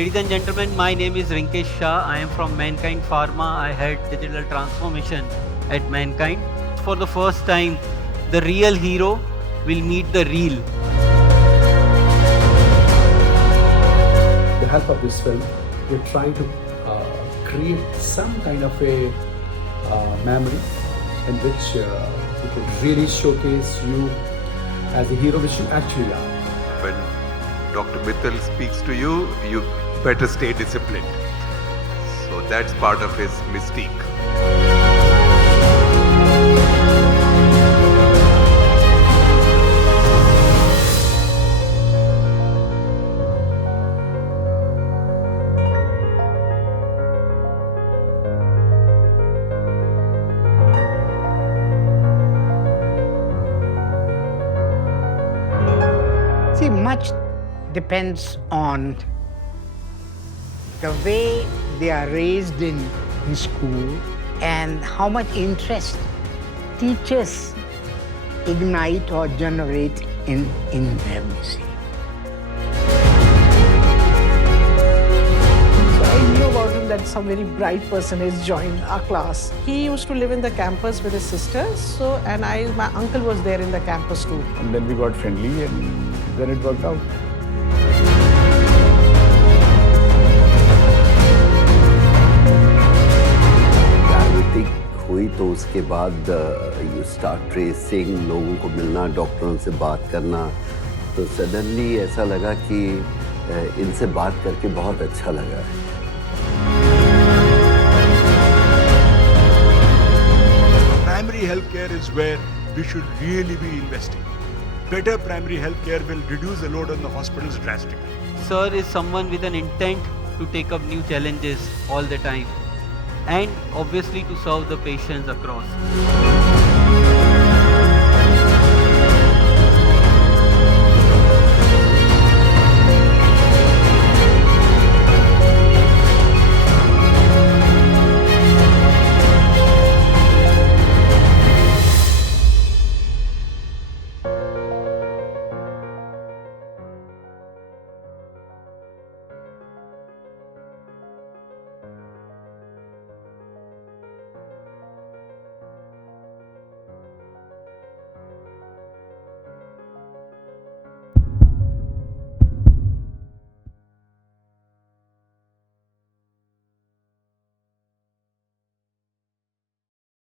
Ladies and gentlemen, my name is Rinkesh Shah. I am from Mankind Pharma. I head digital transformation at Mankind. For the first time, the real hero will meet the real. With the help of this film, we're trying to create some kind of a memory in which we could really showcase you as a hero which you actually are. When Dr. Mithal speaks to you, you better stay disciplined. So that's part of his mystique. See, much depends on the way they are raised in school and how much interest teachers ignite or generate in them, you see. So I knew about him that some very bright person has joined our class. He used to live in the campus with his sisters, my uncle was there in the campus too. And then we got friendly and then it worked out. हुई तो उसके बाद you start tracing, लोगों को मिलना, डॉक्टरों से बात करना, तो सडनली ऐसा लगा कि इनसे बात करके बहुत अच्छा लगा है. Primary healthcare is where we should really be investing. Better primary healthcare will reduce the load on the hospitals drastically. Sir is someone with an intent to take up new challenges all the time and obviously to serve the patients across.